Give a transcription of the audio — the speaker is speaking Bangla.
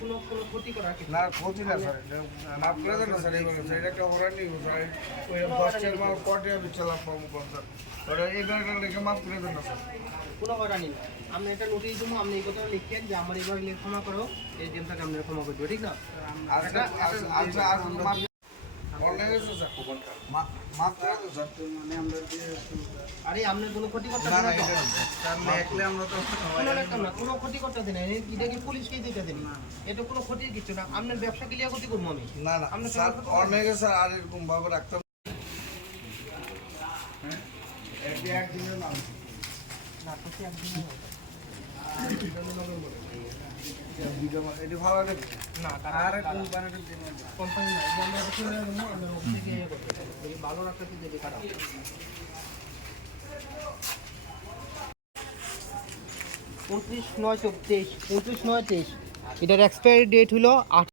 কোনো কোনো ক্ষতি করার কিছু না ক্ষতি না স্যার এটা মাফ করে দেন না স্যার এইভাবে স্যার এটা একটা ওরা নিয়ে স্যার ওই দশটার মাল কটে আমি একটা নোটিশ দেবো আপনি এই কথা লিখেন যে আমার এবার ক্ষমা করো এই দিনটাকে আপনার ক্ষমা করব ঠিক না? আচ্ছা আচ্ছা আচ্ছা আর আপনার কোনো ক্ষতি করতে না না না তো? আমরা কোনো না, ক্ষতি করতে দেন এটা কি পুলিশকেই দিতে দেন? এটা কোনো ক্ষতির কিছু না। আপনার ব্যবসা ক্লিয়ার ক্ষতি করব আমি। না না আপনার স্যার অনেকে স্যার আর এরকম ভাবে রাখতাম হ্যাঁ? একদিনের নাম না। এটি খারাপ উনত্রিশ নয় চব্বিশ উনত্রিশ নয় তেইশ। এটার এক্সপায়ারি ডেট হলো আট